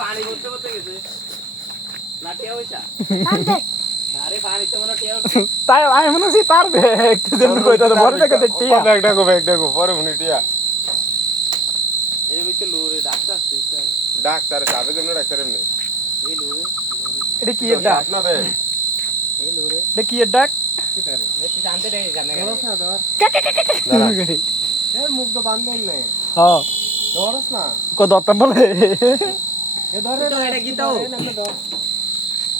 পানি করতে করতে গেছে না টিয়া হইছা আরে পানি তো মনে টিয়া তাই আমি মনে হচ্ছে তার ব্যাগ যেন কইতা বড় দেখে টিয়া ব্যাগ দেখো পরে মনে টিয়া এই ভিতরে লোরে ডাক্তার আছে ডাক্তার সাথে জন্য ডাক্তার এমনি এই লোরে এটা কি এর ডাক না বে এই লোরে এটা কি এর ডাক তুই জানতে দেখে জানা ধরস না ধর এ মুখ তো বান্ধন নেই হ্যাঁ ধরস না কো দত্তা বলে এ ধরে তো এটা কি তাও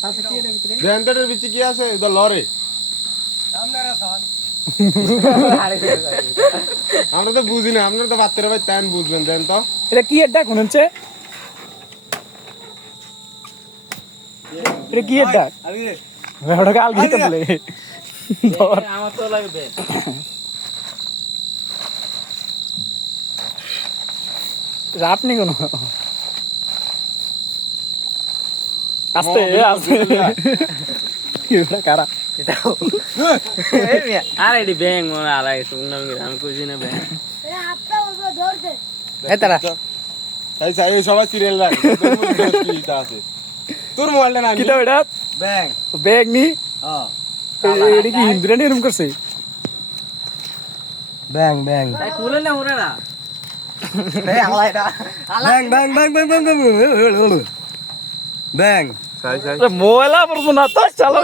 সাথে কি এর ভিতরে ভেন্টারের ভিতরে কি আছে ওটা লরে আমরা তো বুঝি না আপনারা তো বাচ্চারা ভাই তাই বুঝবেন দেন তো এটা কি এর ডাক মনে হচ্ছে এটা কি এর ডাক ওটা কাল গিয়ে বলে আমার তো লাগবে আপনি কোন আস্তে আস্তে কি ওটা কারা আরে এডি ব্যাং মনে আলাই শুনলাম কি আমি কইছি না ব্যাং এই তারা তাই সাই সবাই সিরিয়াল রাখ কি তা আছে তোর মোবাইলটা না কিটা এটা ব্যাং ব্যাগ নি হ্যাঁ এটা কি হিন্দুরা নিয়ে এরকম করছে ব্যাং ব্যাং তাই খুলে না ওরা ব্যাং ব্যাং ব্যাং ব্যাং ব্যাং ব্যাং সাই সাই মোবাইল পড়ছো না তো চালো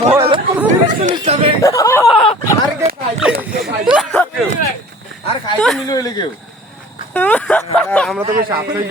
মোবাইল আর কে খাইছে আর খাইতে মিলে হইলে কেউ আমরা তো সাপ হয়ে